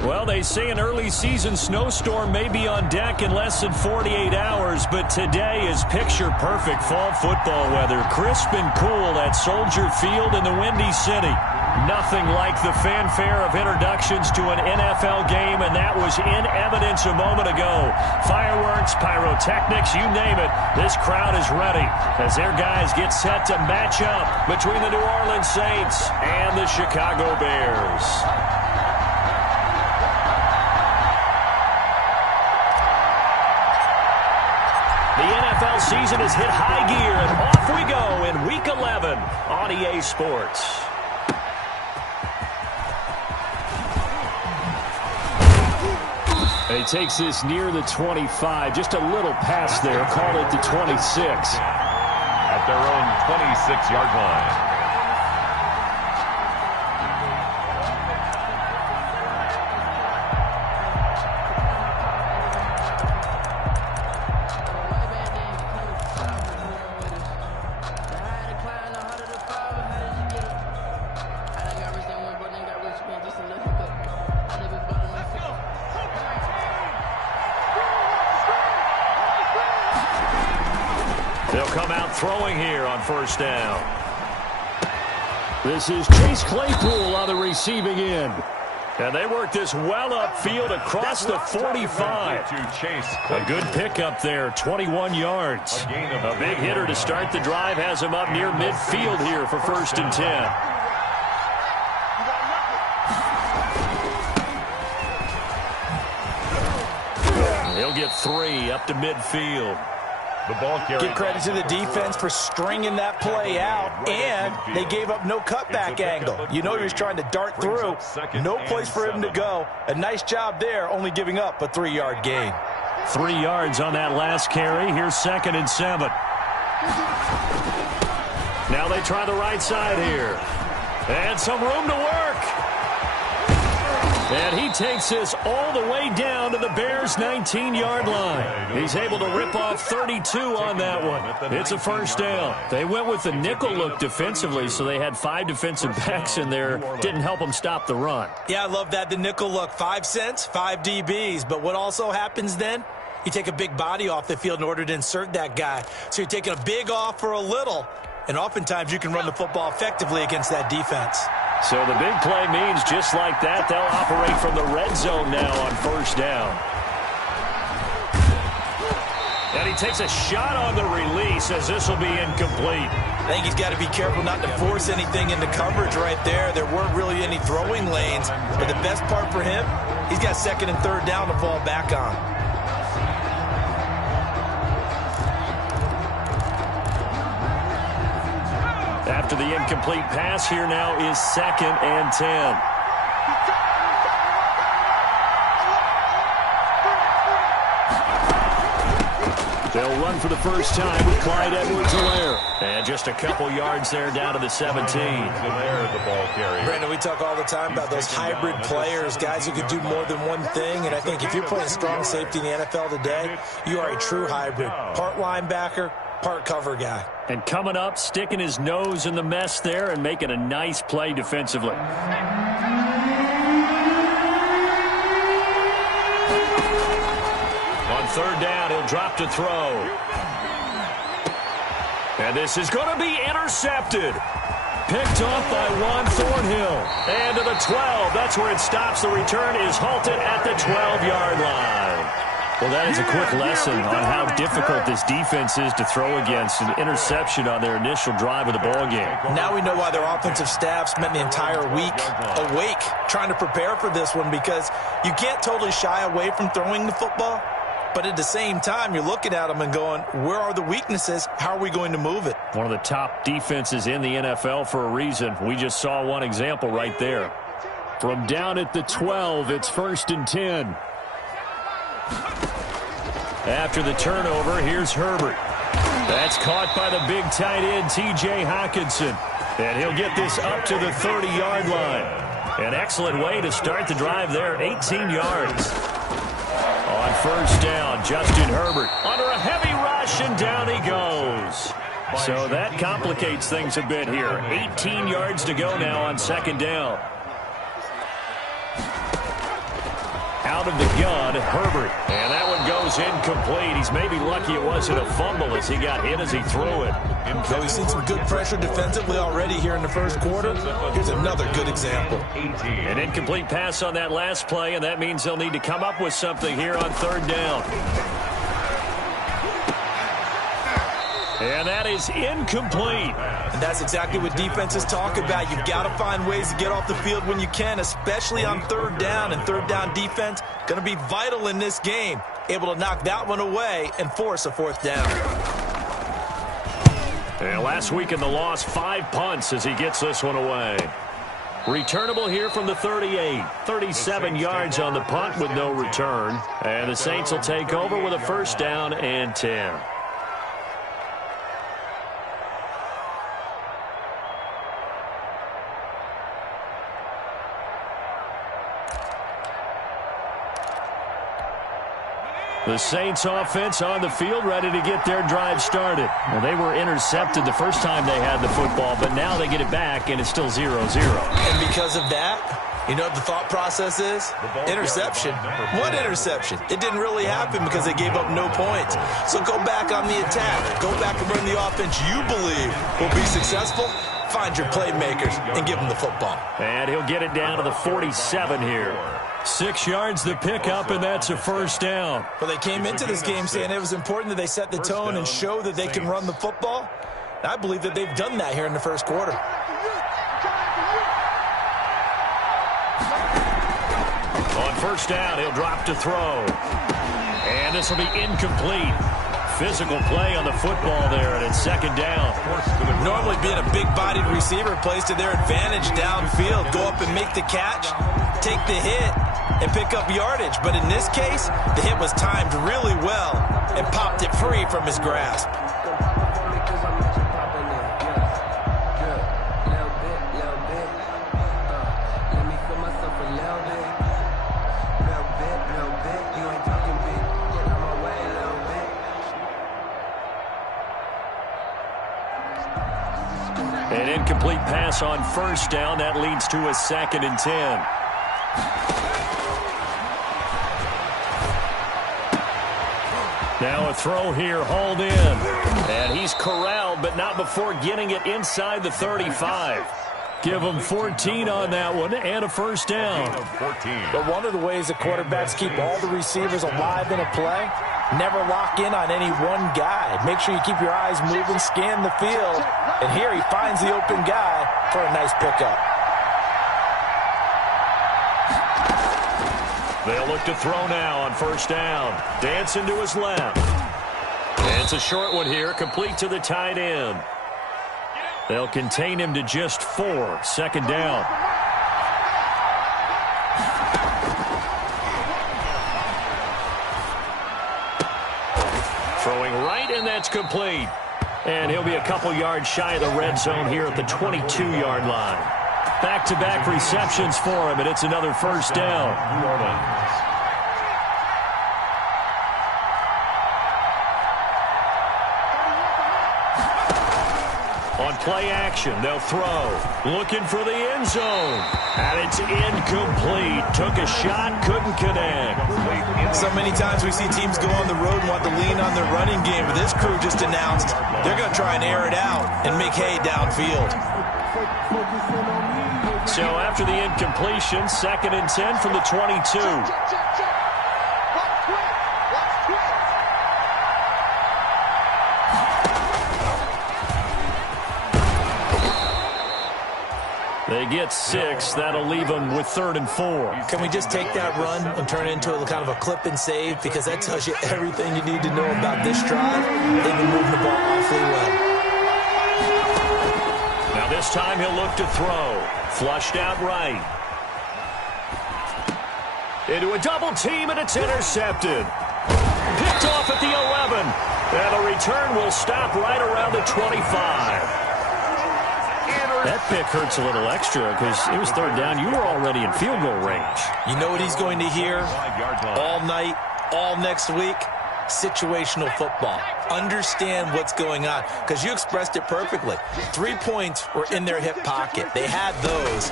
Well, they say an early season snowstorm may be on deck in less than 48 hours, but today is picture-perfect fall football weather. Crisp and cool at Soldier Field in the Windy City. Nothing like the fanfare of introductions to an NFL game, and that was in evidence a moment ago. Fireworks, pyrotechnics, you name it. This crowd is ready as their guys get set to match up between the New Orleans Saints and the Chicago Bears. The NFL season has hit high gear, and off we go in Week 11 on EA Sports. He takes this near the 25, just a little pass there, called it the 26. At their own 26-yard line. They'll come out throwing here on first down. This is Chase Claypool on the receiving end. And they work this well upfield across the 45. A good pickup there, 21 yards. A big hitter to start the drive has him up near midfield here for first and 10. He'll get 3 up to midfield. Give credit to the defense for stringing that play out, and they gave up no cutback angle. You know he was trying to dart through. No place for him to go. A nice job there, only giving up a 3-yard gain. 3 yards on that last carry. Here's 2nd and 7. Now they try the right side here. And some room to work. And he takes this all the way down to the Bears' 19-yard line. He's able to rip off 32 on that one. It's a first down. They went with the nickel look defensively, so they had 5 defensive backs in there. Didn't help them stop the run. Yeah, I love that, the nickel look. 5 cents, 5 DBs. But what also happens then? You take a big body off the field in order to insert that guy. So you're taking a big off for a little. And oftentimes you can run the football effectively against that defense. So the big play means just like that, they'll operate from the red zone now on first down. And he takes a shot on the release as this will be incomplete. I think he's got to be careful not to force anything into coverage right there. There weren't really any throwing lanes. But the best part for him, he's got 2nd and 3rd down to fall back on. After the incomplete pass, here now is 2nd and 10. They'll run for the first time with Clyde Edwards-Helaire. And just a couple yards there down to the 17. Brandon, we talk all the time about those hybrid players, guys who can do more than one thing. And I think if you're playing strong safety in the NFL today, you are a true hybrid. Part linebacker, part cover guy. And coming up, sticking his nose in the mess there and making a nice play defensively. On 3rd down, he'll drop to throw. And this is going to be intercepted. Picked off by Juan Thornhill. And to the 12. That's where it stops. The return is halted at the 12-yard line. Well, that is a quick lesson on how difficult this defense is to throw against. An interception on their initial drive of the ballgame. Now we know why their offensive staff spent the entire week awake trying to prepare for this one, because you can't totally shy away from throwing the football. But at the same time, you're looking at them and going, where are the weaknesses? How are we going to move it? One of the top defenses in the NFL for a reason. We just saw one example right there. From down at the 12, it's 1st and 10. After the turnover, here's Herbert. That's caught by the big tight end, T.J. Hockenson. And he'll get this up to the 30-yard line. An excellent way to start the drive there, 18 yards. On first down, Justin Herbert under a heavy rush, and down he goes. So that complicates things a bit here. 18 yards to go now on 2nd down. Out of the gun, Herbert. And that one goes incomplete. He's maybe lucky it wasn't a fumble as he got hit as he threw it. So he's seen some good pressure defensively already here in the first quarter. Here's another good example. An incomplete pass on that last play, and that means they'll need to come up with something here on third down. And that is incomplete. And that's exactly what defenses talk about. You've got to find ways to get off the field when you can, especially on third down. And third down defense going to be vital in this game. Able to knock that one away and force a fourth down. And last week in the loss, 5 punts as he gets this one away. Returnable here from the 38. 37 yards on the punt with no return. And the Saints will take over with a first down and 10. The Saints offense on the field, ready to get their drive started. Well, they were intercepted the first time they had the football, but now they get it back, and it's still 0-0. And because of that, you know what the thought process is? Interception. What interception? It didn't really happen because they gave up no points. So go back on the attack. Go back and run the offense you believe will be successful. Find your playmakers and give them the football. And he'll get it down to the 47 here. 6 yards the pickup, and that's a first down. Well, they came into this game saying it was important that they set the tone and show that they can run the football. And I believe that they've done that here in the first quarter. On first down, he'll drop to throw. And this will be incomplete. Physical play on the football there, and it's second down. Normally being a big-bodied receiver plays to their advantage downfield. Go up and make the catch, take the hit, and pick up yardage. But in this case, the hit was timed really well and popped it free from his grasp. An incomplete pass on first down. That leads to a 2nd and 10. Now a throw here, hauled in. And he's corralled, but not before getting it inside the 35. Give him 14 on that one and a first down. But one of the ways that quarterbacks keep all the receivers alive in a play, never lock in on any one guy. Make sure you keep your eyes moving, scan the field. And here he finds the open guy for a nice pickup. They'll look to throw now on first down. Dancing to his left. And it's a short one here, complete to the tight end. They'll contain him to just 4. Second down. Throwing right, and that's complete. And he'll be a couple yards shy of the red zone here at the 22-yard line. Back-to-back receptions for him, and it's another first down. On play action, they'll throw. Looking for the end zone. And it's incomplete. Took a shot, couldn't connect. So many times we see teams go on the road and want to lean on their running game, but this crew just announced they're going to try and air it out and make hay downfield. So after the incompletion, 2nd and 10 from the 22. They get 6. That'll leave them with 3rd and 4. Can we just take that run and turn it into a kind of a clip and save? Because that tells you everything you need to know about this drive. They've been moving the ball awfully well. Now this time he'll look to throw. Flushed out right. Into a double team, and it's intercepted. Picked off at the 11. And the return will stop right around the 25. That pick hurts a little extra because it was 3rd down. You were already in field goal range. You know what he's going to hear all night, all next week? Situational football. Understand what's going on, because you expressed it perfectly. 3 points were in their hip pocket. They had those.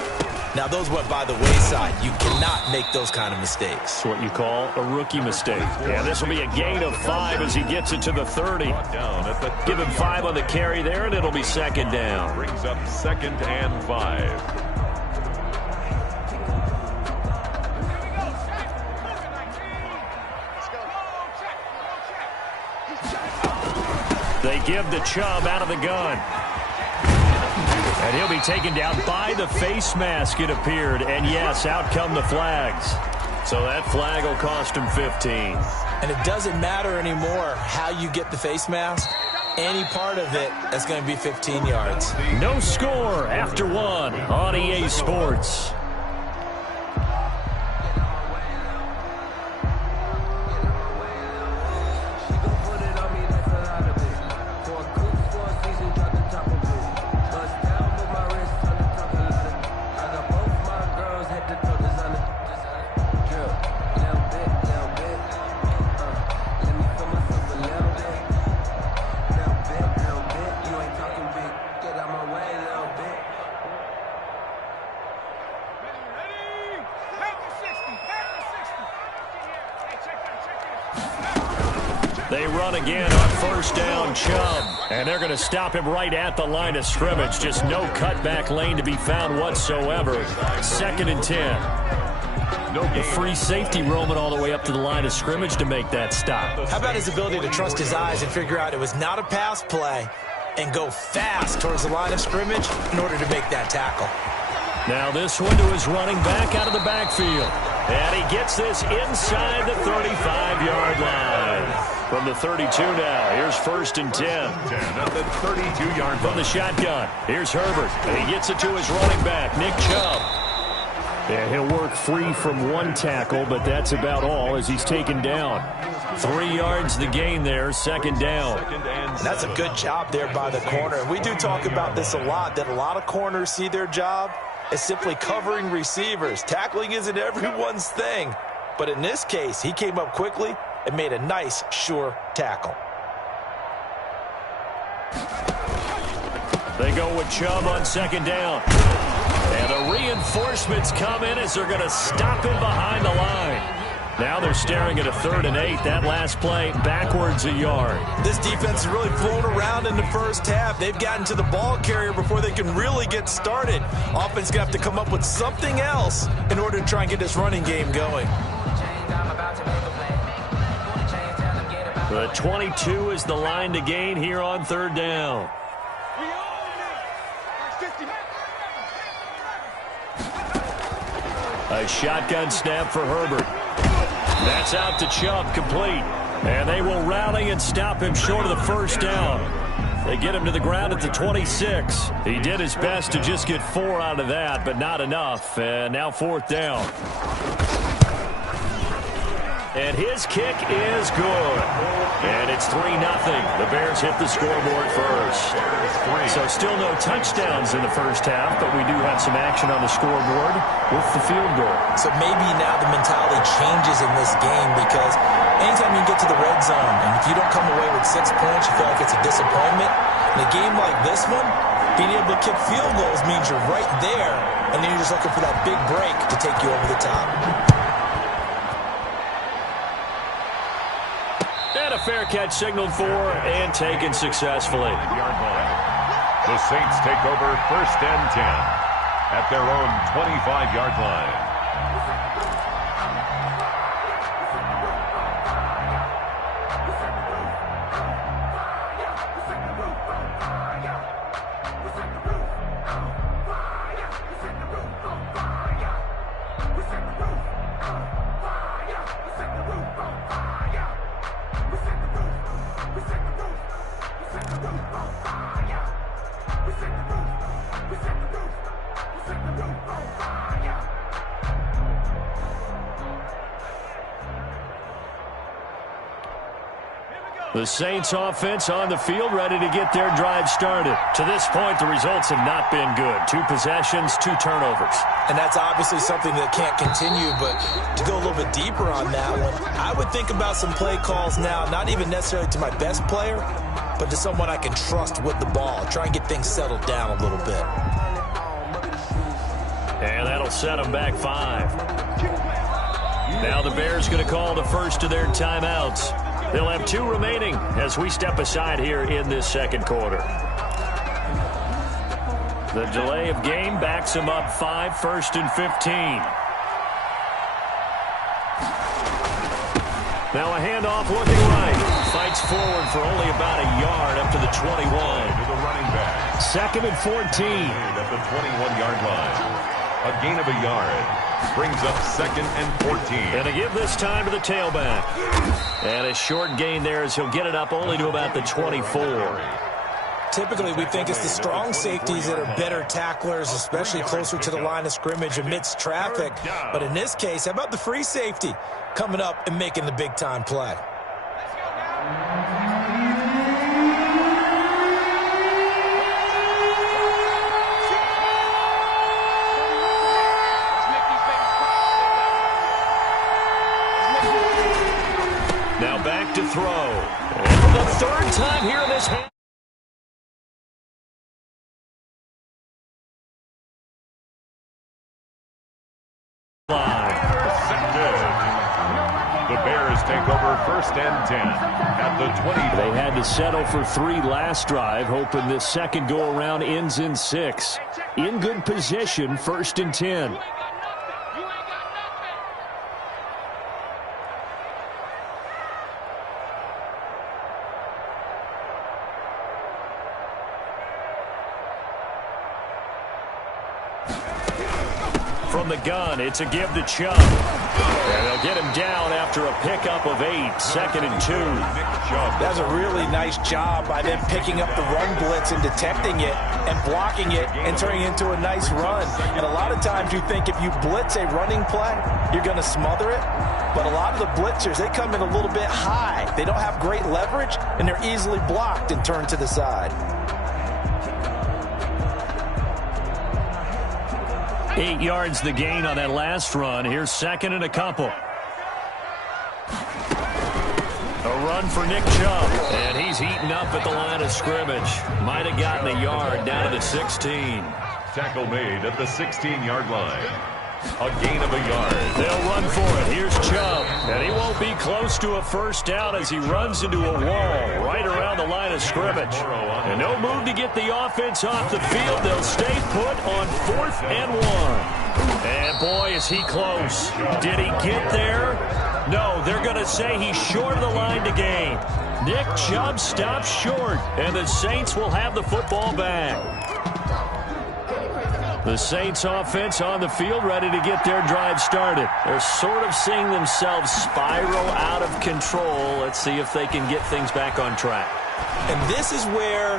Now, those went by the wayside. You cannot make those kind of mistakes. It's what you call a rookie mistake. Yeah, this will be a gain of 5 as he gets it to the 30. Give him 5 on the carry there, and it'll be second down. Brings up 2nd and 5. They give the Chubb out of the gun. And he'll be taken down by the face mask, it appeared. And, yes, out come the flags. So that flag will cost him 15. And it doesn't matter anymore how you get the face mask. Any part of it, that's going to be 15 yards. No score after 1 on EA Sports. They run again on first down, Chubb. And they're going to stop him right at the line of scrimmage. Just no cutback lane to be found whatsoever. 2nd and 10. The free safety roaming all the way up to the line of scrimmage to make that stop. How about his ability to trust his eyes and figure out it was not a pass play and go fast towards the line of scrimmage in order to make that tackle. Now this one to his running back out of the backfield. And he gets this inside the 35-yard line. From the 32 now, here's 1st and 10. At the 32-yard from the shotgun. Here's Herbert. And he gets it to his running back, Nick Chubb. And he'll work free from 1 tackle, but that's about all as he's taken down. 3 yards the gain there, 2nd down. And that's a good job there by the corner. We do talk about this a lot, that a lot of corners see their job as simply covering receivers. Tackling isn't everyone's thing. But in this case, he came up quickly and made a nice, sure tackle. They go with Chubb on 2nd down. And the reinforcements come in as they're going to stop him behind the line. Now they're staring at a 3rd and 8. That last play backwards a yard. This defense has really flown around in the first half. They've gotten to the ball carrier before they can really get started. Offense going to have to come up with something else in order to try and get this running game going. The 22 is the line to gain here on 3rd down. A shotgun snap for Herbert. That's out to Chubb, complete. And they will rally and stop him short of the 1st down. They get him to the ground at the 26. He did his best to just get 4 out of that, but not enough. And now 4th down. And his kick is good. And it's 3-0. The Bears hit the scoreboard first. So still no touchdowns in the first half, but we do have some action on the scoreboard with the field goal. So maybe now the mentality changes in this game because anytime you get to the red zone, and if you don't come away with 6 points, you feel like it's a disappointment. In a game like this one, being able to kick field goals means you're right there, and then you're just looking for that big break to take you over the top. And a fair catch signaled for and taken successfully. The Saints take over 1st and 10 at their own 25-yard line. The Saints offense on the field, ready to get their drive started. To this point, the results have not been good. 2 possessions, 2 turnovers. And that's obviously something that can't continue, but to go a little bit deeper on that one, I would think about some play calls now, not even necessarily to my best player, but to someone I can trust with the ball. Try and get things settled down a little bit. And that'll That'll set them back 5. Now the Bears going to call the first of their timeouts. They'll have 2 remaining as we step aside here in this second quarter. The delay of game backs them up 5, 1st and 15. Now a handoff looking right. Fights forward for only about a yard up to the 21. To the running back. 2nd and 14. At the 21-yard line. A gain of a yard. Brings up 2nd and 14. And to give this time to the tailback. And a short gain there as he'll get it up only to about the 24. Typically, we think it's the strong safeties that are better tacklers, especially closer to the line of scrimmage amidst traffic. But in this case, how about the free safety coming up and making the big-time play? Now back to throw. And for the 3rd time here in this half. The Bears take over 1st and 10 at the 20. They had to settle for 3 last drive, hoping this second go-around ends in 6. In good position, 1st and 10. From the gun, it's a give to Chubb. And they'll get him down after a pickup of 8, 2nd and 2. That's a really nice job by them picking up the run blitz and detecting it and blocking it and turning it into a nice run. And a lot of times you think if you blitz a running play, you're going to smother it. But a lot of the blitzers, they come in a little bit high. They don't have great leverage, and they're easily blocked and turned to the side. 8 yards the gain on that last run. Here's 2nd and a couple. A run for Nick Chubb. And he's heating up at the line of scrimmage. Might have gotten a yard down to the 16. Tackle made at the 16-yard line. A gain of a yard. They'll run for it. Here's Chubb. And he won't be close to a 1st down as he runs into a wall right around the line of scrimmage. And no move to get the offense off the field. They'll stay put on 4th and 1. And boy, is he close. Did he get there? No, they're going to say he's short of the line to gain. Nick Chubb stops short, and the Saints will have the football back. The Saints offense on the field ready to get their drive started. They're sort of seeing themselves spiral out of control. Let's see if they can get things back on track. And this is where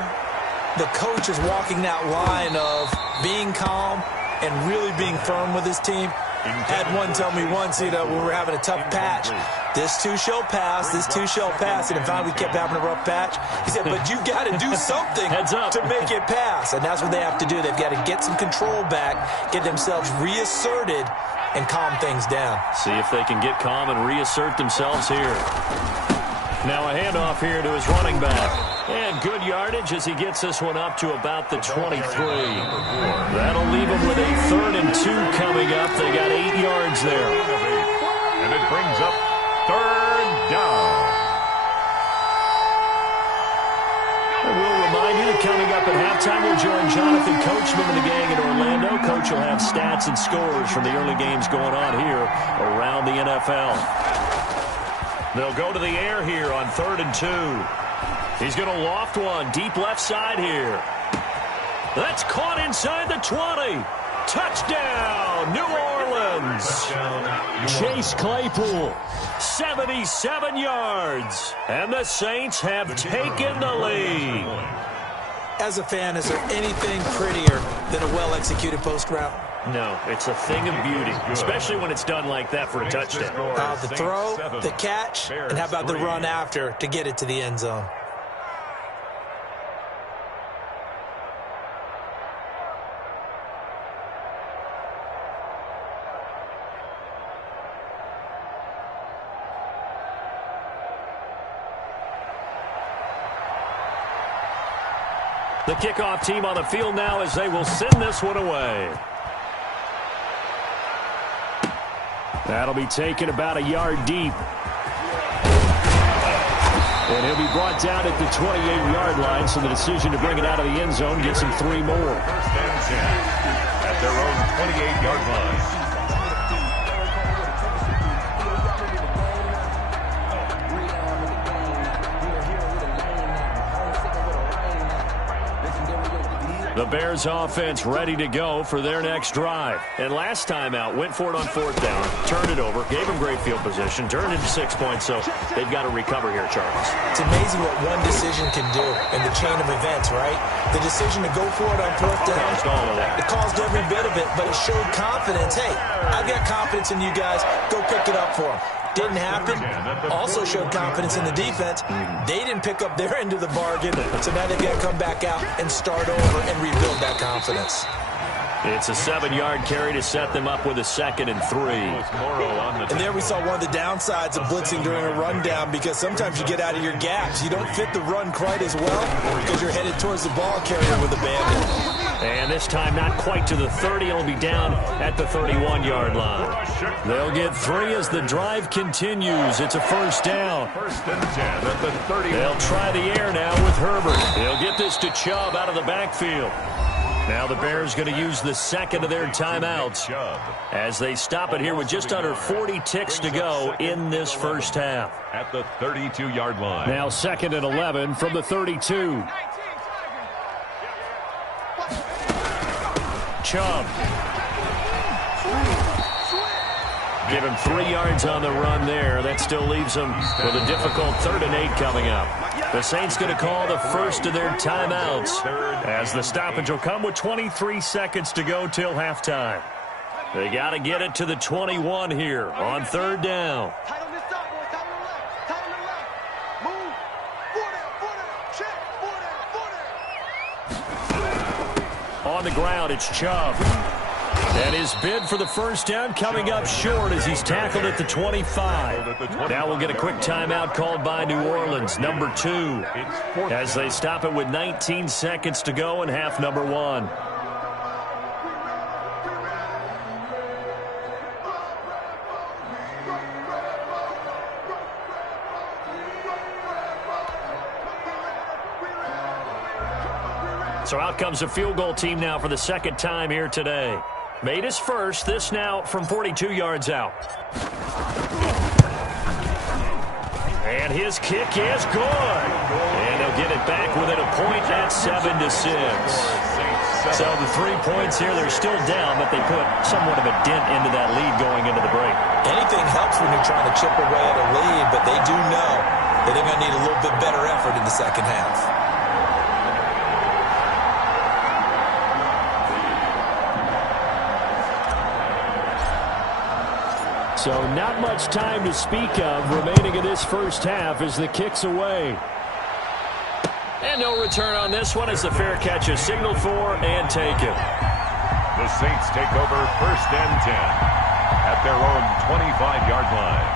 the coach is walking that line of being calm and really being firm with his team. Had one tell me once, when we were having a tough patch, this too shall pass, this too shall pass, and finally we kept having a rough patch. He said, but you got to do something to make it pass, and that's what they have to do. They've got to get some control back, get themselves reasserted, and calm things down. See if they can get calm and reassert themselves here. Now a handoff here to his running back. And good yardage as he gets this one up to about the 23. That'll leave him with a 3rd and 2 coming up. They got 8 yards there. And it brings up 3rd down. And we'll remind you that coming up at halftime, we'll join Jonathan Coachman and the gang in Orlando. Coach will have stats and scores from the early games going on here around the NFL. They'll go to the air here on 3rd and 2. He's going to loft one deep left side here. That's caught inside the 20. Touchdown, New Orleans. Chase Claypool, 77 yards. And the Saints have taken the lead. As a fan, is there anything prettier than a well-executed post route? No, it's a thing of beauty, especially when it's done like that for a touchdown. The throw, the catch, and how about the run after to get it to the end zone? The kickoff team on the field now as they will send this one away. That'll be taken about a yard deep. And he'll be brought down at the 28-yard line, so the decision to bring it out of the end zone gets him 3 more. First and 10 at their own 28-yard line. The Bears offense ready to go for their next drive. And last time out, went for it on 4th down, turned it over, gave them great field position, turned into 6 points, so they've got to recover here, Charles. It's amazing what one decision can do in the chain of events, right? The decision to go for it on 4th down, it caused every bit of it, but it showed confidence. Hey, I've got confidence in you guys. Go pick it up for them. Didn't happen. Also showed confidence in the defense. They didn't pick up their end of the bargain, so now they've got to come back out and start over and rebuild that confidence. It's a 7-yard carry to set them up with a 2nd and 3. And there we saw one of the downsides of blitzing during a rundown, because sometimes you get out of your gaps. You don't fit the run quite as well because you're headed towards the ball carrier with a bandit. And this time not quite to the 30. It'll be down at the 31-yard line. They'll get 3 as the drive continues. It's a 1st down. First and 10 at the 30. They'll try the air now with Herbert. He'll get this to Chubb out of the backfield. Now the Bears going to use the 2nd of their timeouts as they stop it here with just under 40 ticks to go in this first half. At the 32-yard line. Now 2nd and 11 from the 32. Chubb. Give him 3 yards on the run there. That still leaves him with a difficult 3rd and 8 coming up. The Saints going to call the first of their timeouts as the stoppage will come with 23 seconds to go till halftime. They got to get it to the 21 here on 3rd down. On the ground, it's Chubb. And his bid for the 1st down coming up short as he's tackled at the 25. Now we'll get a quick timeout called by New Orleans, number 2, as they stop it with 19 seconds to go in half number 1. So out comes a field goal team now for the 2nd time here today. Made his first, this now from 42 yards out. And his kick is good. And they'll get it back within a point at 7-6. So the 3 points here, they're still down, but they put somewhat of a dent into that lead going into the break. Anything helps when you're trying to chip away at a lead, but they do know that they're going to need a little bit better effort in the second half. So not much time to speak of remaining in this first half as the kick's away. And no return on this one as the fair catch is signaled for and taken. The Saints take over 1st and 10 at their own 25-yard line.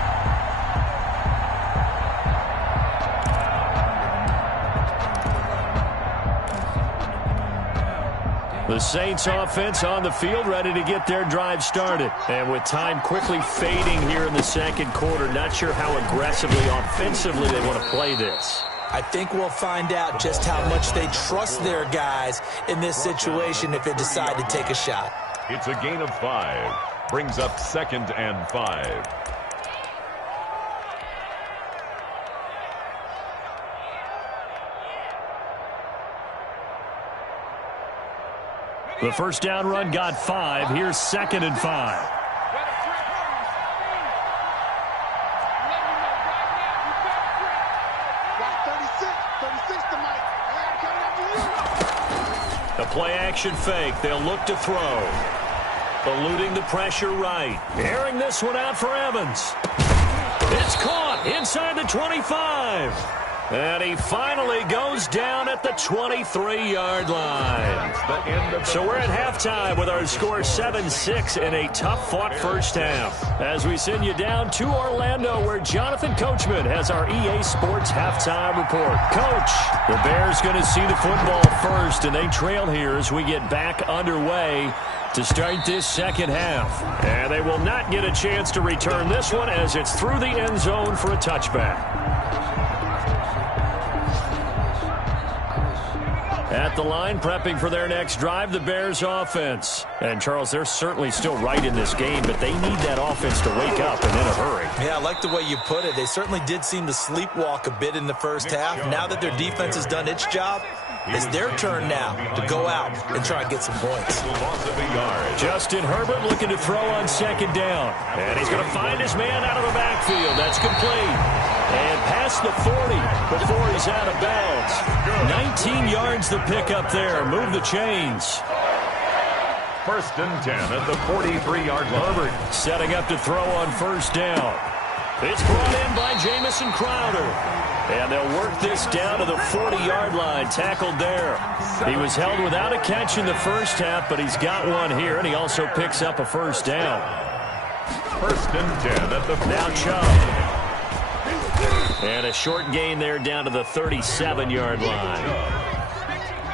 The Saints offense on the field ready to get their drive started. And with time quickly fading here in the 2nd quarter, not sure how aggressively offensively they want to play this. I think we'll find out just how much they trust their guys in this situation if they decide to take a shot. It's a gain of 5. Brings up 2nd and 5. The 1st down run got 5. Here's 2nd and 5. The play-action fake. They'll look to throw. Eluding the pressure right. Airing this one out for Evans. It's caught inside the 25. And he finally goes down at the 23-yard line. So we're at halftime with our score 7-6 in a tough-fought first half. As we send you down to Orlando, where Jonathan Coachman has our EA Sports halftime report. Coach, the Bears going to see the football first, and they trail here as we get back underway to start this second half. And they will not get a chance to return this one as it's through the end zone for a touchback. At the line, prepping for their next drive, the Bears offense. And, Charles, they're certainly still right in this game, but they need that offense to wake up and in a hurry. Yeah, I like the way you put it. They certainly did seem to sleepwalk a bit in the first half. Now that their defense has done its job, it's their turn now to go out and try and get some points. Justin Herbert looking to throw on second down. And he's going to find his man out of the backfield. That's complete. And past the 40 before he's out of bounds. 19 yards the pick up there. Move the chains. First and 10 at the 43-yard line. Herbert setting up to throw on first down. It's brought in by Jamison Crowder. And they'll work this down to the 40-yard line. Tackled there. He was held without a catch in the first half, but he's got one here, and he also picks up a first down. First and 10 at the 40. Now Chubb. And a short gain there down to the 37-yard line.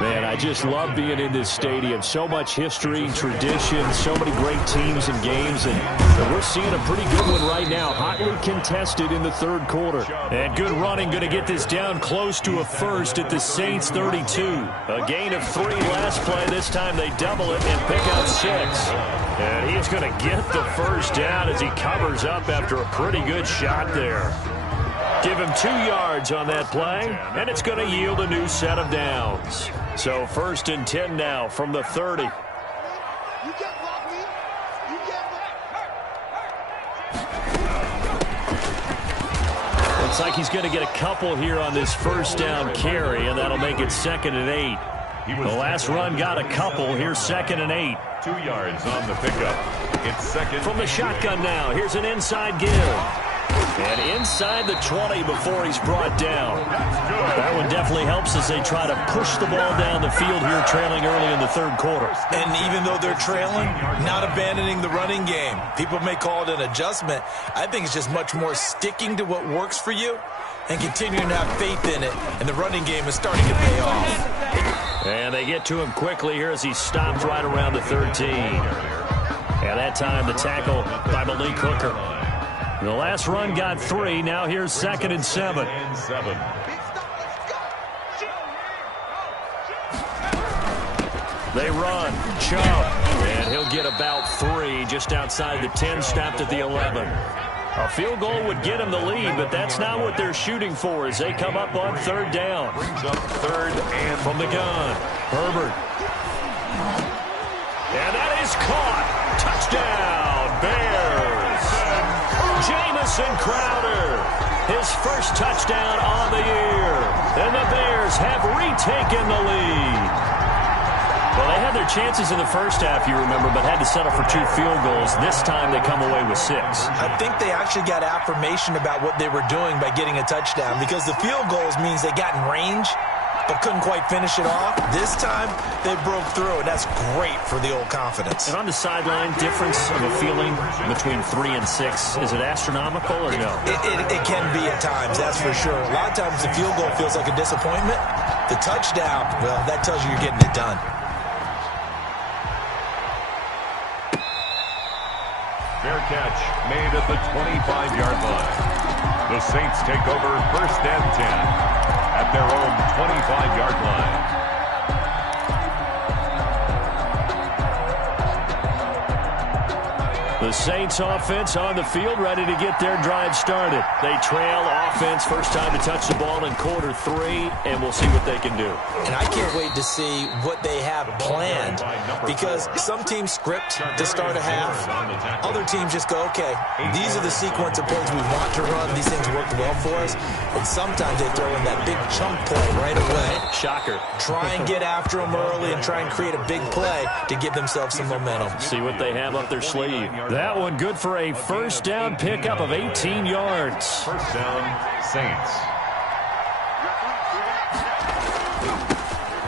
Man, I just love being in this stadium. So much history, tradition, so many great teams and games. And we're seeing a pretty good one right now. Hotly contested in the third quarter. And good running, going to get this down close to a first at the Saints 32. A gain of 3 last play. This time they double it and pick up 6. And he's going to get the first down as he covers up after a pretty good shot there. Give him 2 yards on that play, and it's going to yield a new set of downs. So first and 10 now from the 30. Looks like he's going to get a couple here on this first down carry, and that'll make it second and 8. The last run got a couple. Here's second and 8. 2 yards on the pickup. It's second. From the shotgun now, here's an inside give. And inside the 20 before he's brought down. That one definitely helps as they try to push the ball down the field here, trailing early in the third quarter. And even though they're trailing, not abandoning the running game. People may call it an adjustment. I think it's just much more sticking to what works for you and continuing to have faith in it. And the running game is starting to pay off. And they get to him quickly here as he stopped right around the 13. And that time the tackle by Malik Hooker. The last run got 3. Now here's second and 7. They run. Chubb. And he'll get about 3 just outside the 10, stopped at the 11. A field goal would get him the lead, but that's not what they're shooting for as they come up on third down. Brings up third and from the gun. Herbert. And that is caught. Touchdown, Bears. Jamison Crowder, his first touchdown on the year. And the Bears have retaken the lead. Well, they had their chances in the first half, you remember, but had to settle for 2 field goals. This time they come away with 6. I think they actually got affirmation about what they were doing by getting a touchdown, because the field goals means they got in range but couldn't quite finish it off. This time, they broke through, and that's great for the old confidence. And on the sideline, difference of a feeling between 3 and 6, is it astronomical or no? It can be at times, that's for sure. A lot of times the field goal feels like a disappointment. The touchdown, well, that tells you you're getting it done. Fair catch made at the 25-yard line. The Saints take over first and 10 at their own 25-yard line. The Saints offense on the field, ready to get their drive started. They trail offense, first time to touch the ball in quarter 3, and we'll see what they can do. And I can't wait to see what they have planned, because some teams script to start a half. Other teams just go, okay, these are the sequence of plays we want to run. These things work well for us. And sometimes they throw in that big chunk play right away. Shocker. Try and get after them early and try and create a big play to give themselves some momentum. See what they have up their sleeve. That one good for a first down pickup of 18 yards. First down, Saints.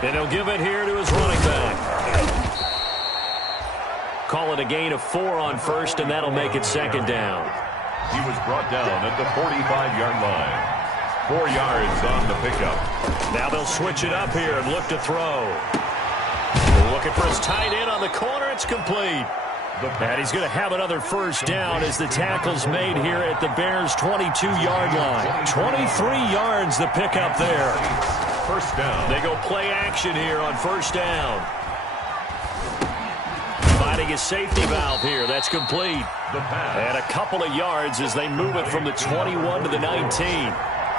And he'll give it here to his running back. Call it a gain of 4 on first, and that'll make it second down. He was brought down at the 45-yard line. 4 yards on the pickup. Now they'll switch it up here and look to throw. Looking for his tight end on the corner. It's complete. And he's going to have another first down as the tackle's made here at the Bears' 22-yard line. 23 yards the pickup there. First down. They go play action here on first down. Finding his safety valve here. That's complete. And a couple of yards as they move it from the 21 to the 19.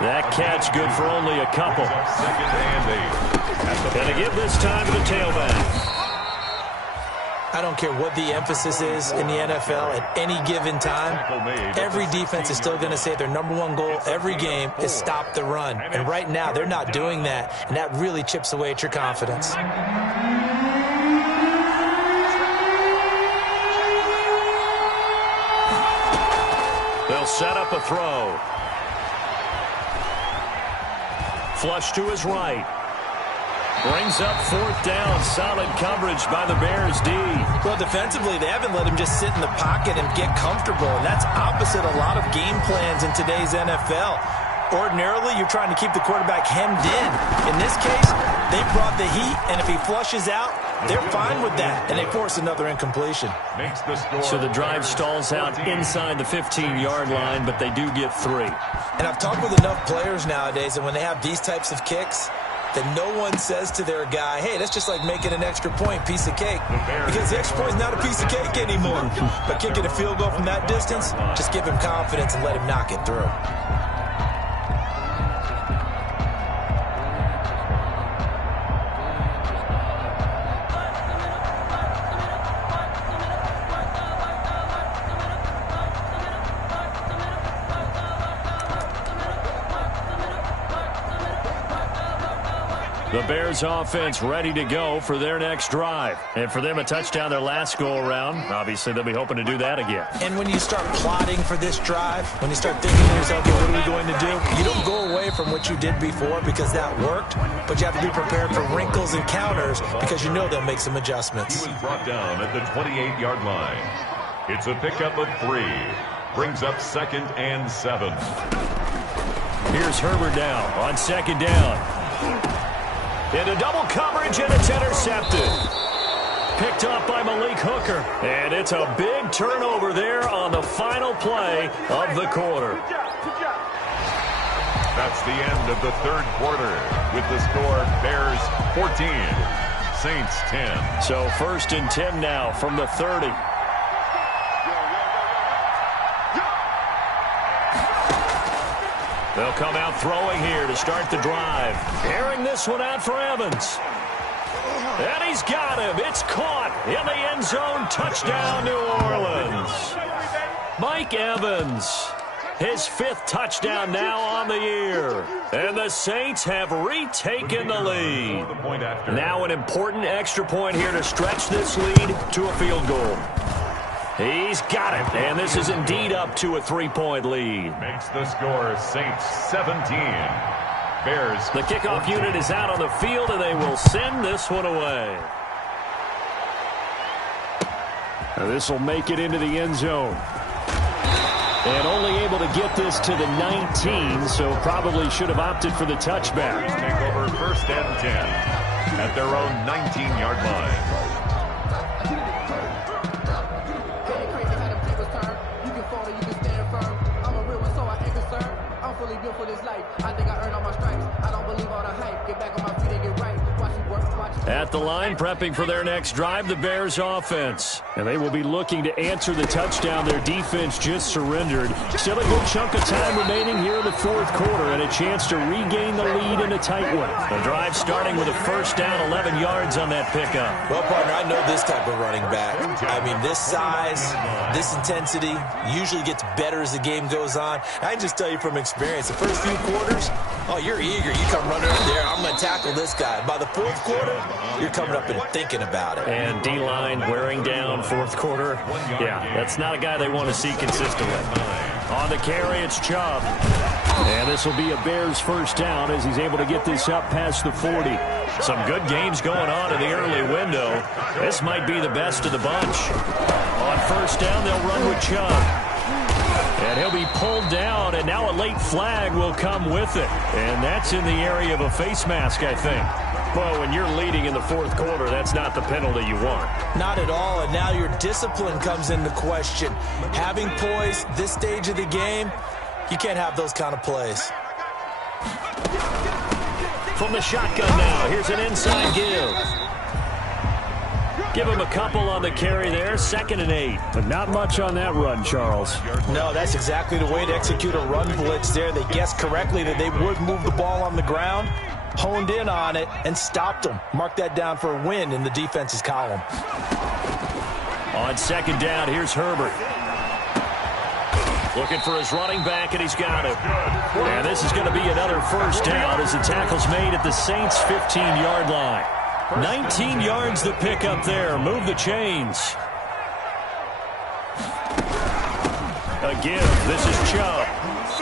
That catch good for only a couple. Second and 8. And to give this time to the tailback. I don't care what the emphasis is in the NFL at any given time. Every defense is still going to say their number one goal every game is stop the run. And right now, they're not doing that, and that really chips away at your confidence. They'll set up a throw. Flush to his right. Brings up fourth down. Solid coverage by the Bears D. Well, defensively, they haven't let him just sit in the pocket and get comfortable. And that's opposite a lot of game plans in today's NFL. Ordinarily, you're trying to keep the quarterback hemmed in. In this case, they brought the heat, and if he flushes out, they're fine with that. And they force another incompletion. Makes the score. So the drive stalls out inside the 15-yard line, but they do get 3. And I've talked with enough players nowadays that when they have these types of kicks, that no one says to their guy, hey, that's just like making an extra point, piece of cake. Because the extra point is not a piece of cake anymore. But kicking a field goal from that distance, just give him confidence and let him knock it through. The Bears offense ready to go for their next drive. And for them, a touchdown their last go-around. Obviously, they'll be hoping to do that again. And when you start plotting for this drive, when you start thinking to yourself, okay, what are we going to do? You don't go away from what you did before because that worked, but you have to be prepared for wrinkles and counters because you know they'll make some adjustments. He was brought down at the 28-yard line. It's a pickup of 3. Brings up second and 7. Here's Herbert now on second down. Into double coverage, and it's intercepted. Picked up by Malik Hooker. And it's a big turnover there on the final play of the quarter. That's the end of the third quarter with the score Bears 14, Saints 10. So first and 10 now from the 30. They'll come out throwing here to start the drive. Airing this one out for Evans. And he's got him. It's caught in the end zone. Touchdown, New Orleans. Mike Evans, his 5th touchdown now on the year. And the Saints have retaken the lead. Now an important extra point here to stretch this lead to a field goal. He's got it, and this is indeed up to a 3-point lead. Makes the score Saints 17. Bears. The kickoff unit is out on the field, and they will send this one away. Now this will make it into the end zone. And only able to get this to the 19, so probably should have opted for the touchback. Take over first and 10 at their own 19-yard line. At the line, prepping for their next drive, the Bears offense. And they will be looking to answer the touchdown their defense just surrendered. Still a good chunk of time remaining here in the fourth quarter and a chance to regain the lead in a tight one. The drive starting with a first down, 11 yards on that pickup. Well, partner, I know this type of running back. I mean, this size, this intensity usually gets better as the game goes on. I can just tell you from experience, the first few quarters, oh, you're eager. You come running up there, I'm going to tackle this guy. By the fourth quarter, you're coming up and thinking about it. And D-line wearing down fourth quarter. Yeah, that's not a guy they want to see consistently. On the carry, it's Chubb. And this will be a Bears first down as he's able to get this up past the 40. Some good games going on in the early window. This might be the best of the bunch. On first down, they'll run with Chubb. And he'll be pulled down, and now a late flag will come with it. And that's in the area of a face mask, I think. Well, when you're leading in the fourth quarter, that's not the penalty you want. Not at all, and now your discipline comes into question. Having poise this stage of the game, you can't have those kind of plays. From the shotgun now, here's an inside give. Give him a couple on the carry there, 2nd and 8. But not much on that run, Charles. No, that's exactly the way to execute a run blitz there. They guessed correctly that they would move the ball on the ground, honed in on it, and stopped them. Mark that down for a win in the defense's column. On 2nd down, here's Herbert. Looking for his running back, and he's got it. And this is going to be another first down as the tackle's made at the Saints' 15-yard line. 19 yards to pick up there. Move the chains. A give. This is Chubb.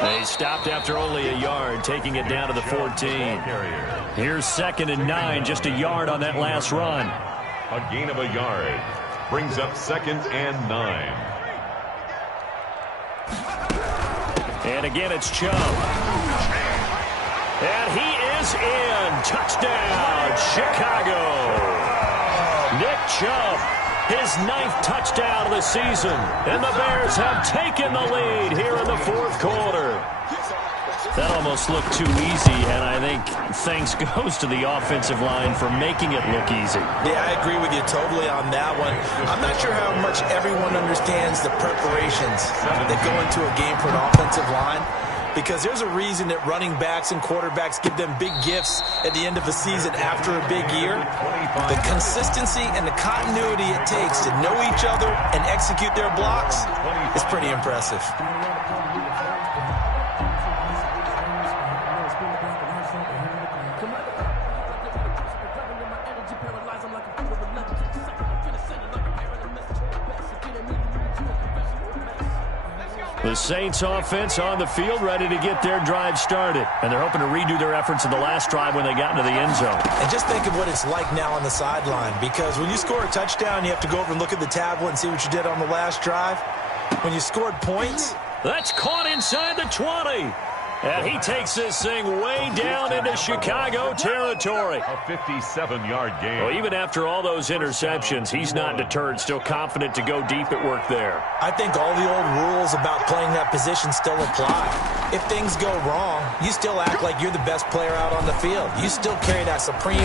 They stopped after only a yard, taking it down to the 14. Here's 2nd and 9, just a yard on that last run. A gain of a yard brings up 2nd and 9. And again, it's Chubb. And he is in. Touchdown, Chicago. Nick Chubb, his 9th touchdown of the season. And the Bears have taken the lead here in the fourth quarter. That almost looked too easy, and I think thanks goes to the offensive line for making it look easy. Yeah, I agree with you totally on that one. I'm not sure how much everyone understands the preparations that go into a game for an offensive line, because there's a reason that running backs and quarterbacks give them big gifts at the end of a season after a big year. The consistency and the continuity it takes to know each other and execute their blocks is pretty impressive. The Saints offense on the field, ready to get their drive started. And they're hoping to redo their efforts in the last drive when they got into the end zone. And just think of what it's like now on the sideline, because when you score a touchdown, you have to go over and look at the tablet and see what you did on the last drive. When you scored points, that's caught inside the 20. And he takes this thing way down into Chicago territory. A 57-yard gain. Well, even after all those interceptions, he's not deterred, still confident to go deep at work there. I think all the old rules about playing that position still apply. If things go wrong, you still act like you're the best player out on the field. You still carry that supreme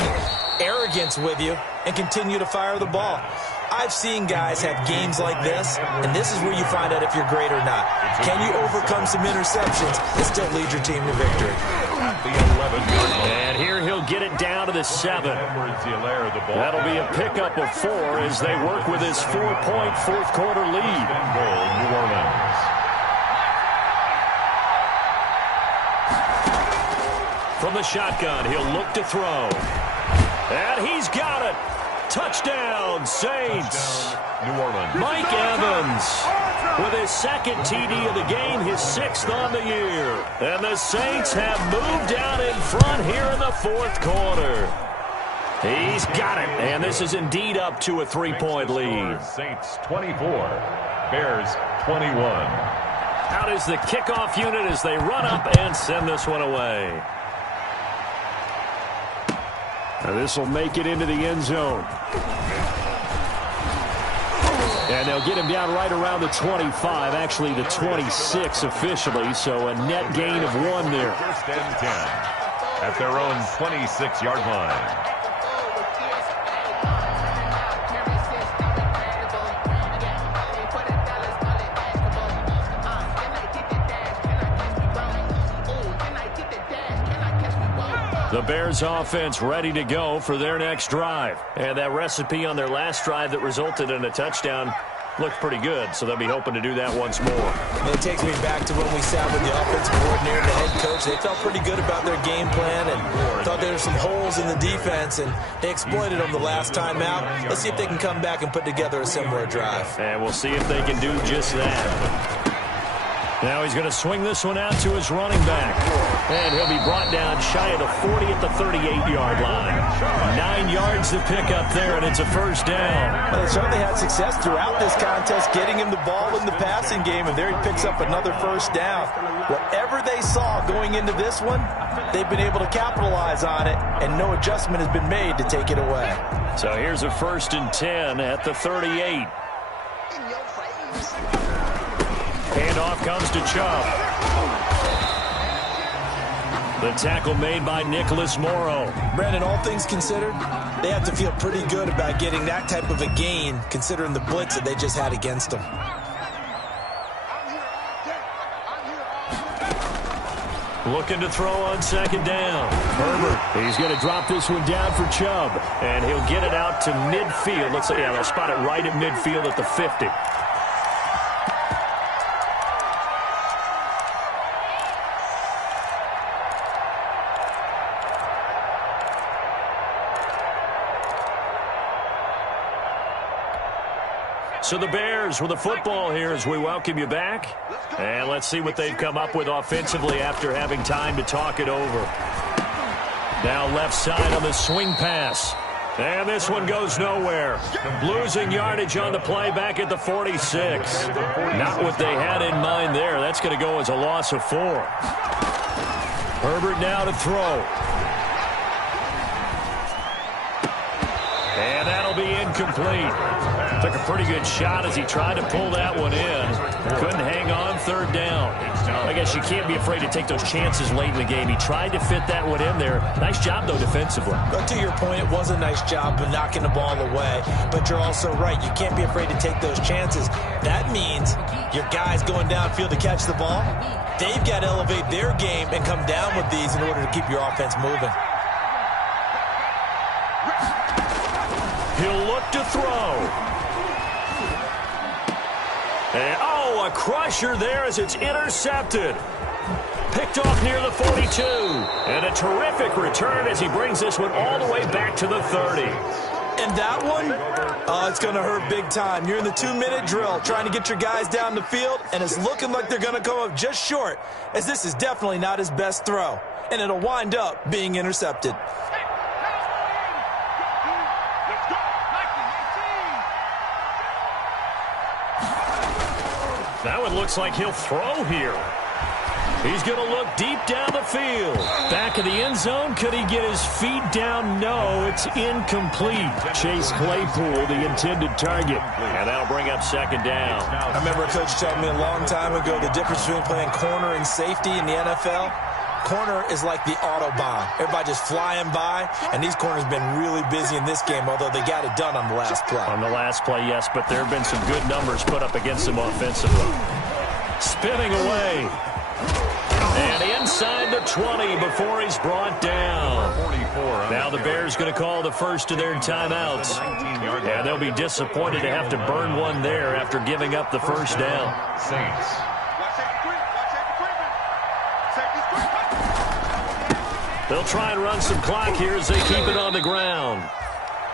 arrogance with you and continue to fire the ball. I've seen guys have games like this, and this is where you find out if you're great or not. Can you overcome some interceptions and still lead your team to victory? At the 11-yard line. And here he'll get it down to the 7. That'll be a pickup of 4 as they work with his 4-point fourth quarter lead. Goal, New Orleans. From the shotgun, he'll look to throw. And he's got it. Touchdown, Saints. New Orleans. Mike Evans with his 2nd TD of the game, his 6th on the year. And the Saints have moved out in front here in the fourth quarter. He's got it, and this is indeed up to a 3-point lead. Saints 24, Bears 21. Out is the kickoff unit as they run up and send this one away. Now this will make it into the end zone. And they'll get him down right around the 25, actually the 26 officially, so a net gain of 1 there. First and 10 at their own 26-yard line. The Bears offense ready to go for their next drive. And that recipe on their last drive that resulted in a touchdown looked pretty good, so they'll be hoping to do that once more. And it takes me back to when we sat with the offensive coordinator and the head coach. They felt pretty good about their game plan and thought there were some holes in the defense, and they exploited them the last time out. Let's see if they can come back and put together a similar drive. And we'll see if they can do just that. Now he's going to swing this one out to his running back. And he'll be brought down shy of the 40 at the 38-yard line. 9 yards to pick up there, and it's a first down. Well, they certainly had success throughout this contest, getting him the ball in the passing game, and there he picks up another first down. Whatever they saw going into this one, they've been able to capitalize on it, and no adjustment has been made to take it away. So here's a 1st and 10 at the 38. Handoff comes to Chubb. The tackle made by Nicholas Morrow. Brandon, all things considered, they have to feel pretty good about getting that type of a gain, considering the blitz that they just had against them. Looking to throw on 2nd down. Herbert, he's going to drop this one down for Chubb, and he'll get it out to midfield. Looks like, yeah, they'll spot it right at midfield at the 50. So the Bears with the football here as we welcome you back. And let's see what they've come up with offensively after having time to talk it over. Now left side on the swing pass. And this one goes nowhere. Losing yardage on the play back at the 46. Not what they had in mind there. That's going to go as a loss of 4. Herbert now to throw. And that'll be incomplete. Took a pretty good shot as he tried to pull that one in. Couldn't hang on 3rd down. I guess you can't be afraid to take those chances late in the game. He tried to fit that one in there. Nice job, though, defensively. But to your point, it was a nice job of knocking the ball away. But you're also right. You can't be afraid to take those chances. That means your guys going downfield to catch the ball, they've got to elevate their game and come down with these in order to keep your offense moving. He'll look to throw. And, a crusher there as it's intercepted. Picked off near the 42. And a terrific return as he brings this one all the way back to the 30. And that one, it's going to hurt big time. You're in the 2-minute drill trying to get your guys down the field, and it's looking like they're going to come up just short, as this is definitely not his best throw. And it'll wind up being intercepted. That one looks like he'll throw here. He's going to look deep down the field. Back of the end zone. Could he get his feet down? No, it's incomplete. Chase Claypool, the intended target. And that'll bring up 2nd down. I remember a coach telling me a long time ago the difference between playing corner and safety in the NFL. Corner is like the Autobahn. Everybody just flying by, and these corners have been really busy in this game, although they got it done on the last play. On the last play, yes, but there have been some good numbers put up against them offensively. Spinning away. And inside the 20 before he's brought down. Now the Bears going to call the first of their timeouts. And they'll be disappointed to have to burn one there after giving up the first down. Saints. They'll try and run some clock here as they keep it on the ground.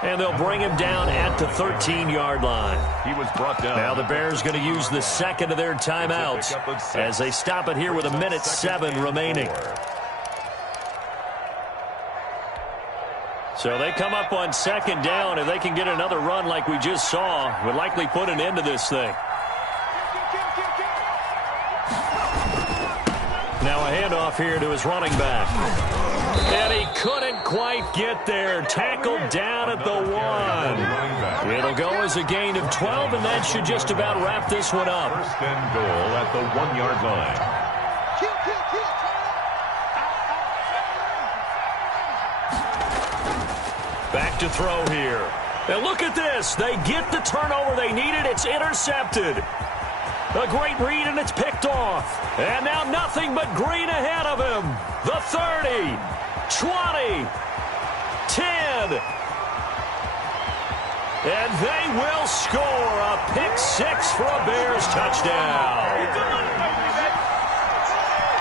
And they'll bring him down at the 13-yard line. He was brought down. Now the Bears going to use the second of their timeouts as they stop it here with 1:07 remaining. So they come up on 2nd down. If they can get another run like we just saw, would likely put an end to this thing. Now a handoff here to his running back. And he couldn't quite get there. Tackled down at the 1. It'll go as a gain of 12, and that should just about wrap this one up. 1st and goal at the 1-yard line. Back to throw here. And look at this. They get the turnover they needed. It's intercepted. A great read, and it's picked off. And now nothing but green ahead of him. The 30, 20, 10. And they will score a pick 6 for a Bears touchdown.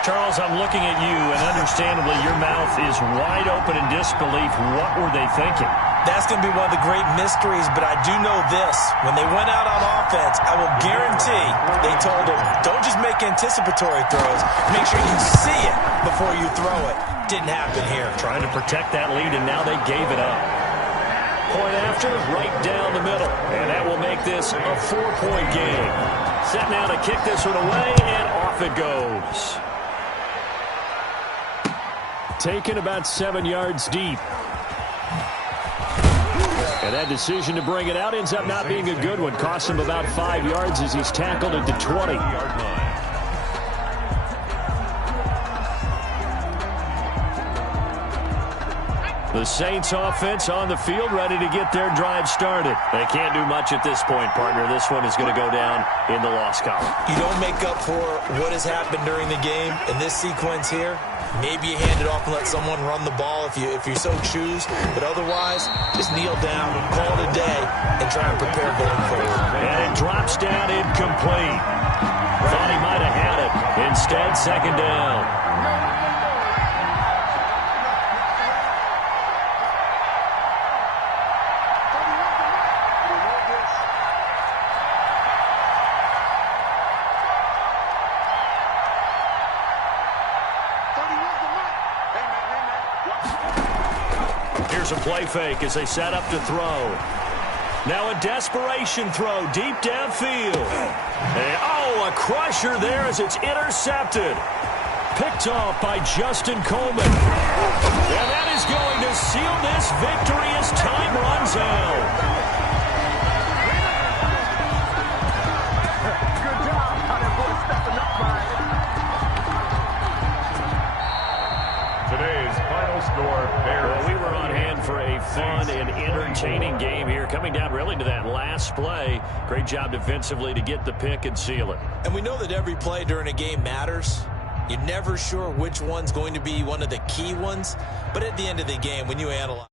Charles, I'm looking at you, and understandably your mouth is wide open in disbelief. What were they thinking? That's going to be one of the great mysteries, but I do know this. When they went out on offense, I will guarantee they told them, don't just make anticipatory throws. Make sure you see it before you throw it. Didn't happen here. Trying to protect that lead, and now they gave it up. Point after, right down the middle. And that will make this a 4-point game. Set now to kick this one away, and off it goes. Taken about 7 yards deep. And that decision to bring it out ends up not being a good one. Costs him about 5 yards as he's tackled at the 20. The Saints offense on the field, ready to get their drive started. They can't do much at this point, partner. This one is going to go down in the loss column. You don't make up for what has happened during the game in this sequence here. Maybe you hand it off and let someone run the ball if you so choose. But otherwise, just kneel down, call it a day, and try and prepare going forward. And it drops down incomplete. Thought he might have had it. Instead, second down. Here's a play fake as they set up to throw. Now a desperation throw deep downfield. And, a crusher there as it's intercepted. Picked off by Justin Coleman. And that is going to seal this victory as time runs out. Good job. How that boy stepping up, man. Today's final score, Bears. Well, we were on hand for a fun and entertaining game here. Coming down really to that last play. Great job defensively to get the pick and seal it. And we know that every play during a game matters. You're never sure which one's going to be one of the key ones. But at the end of the game, when you analyze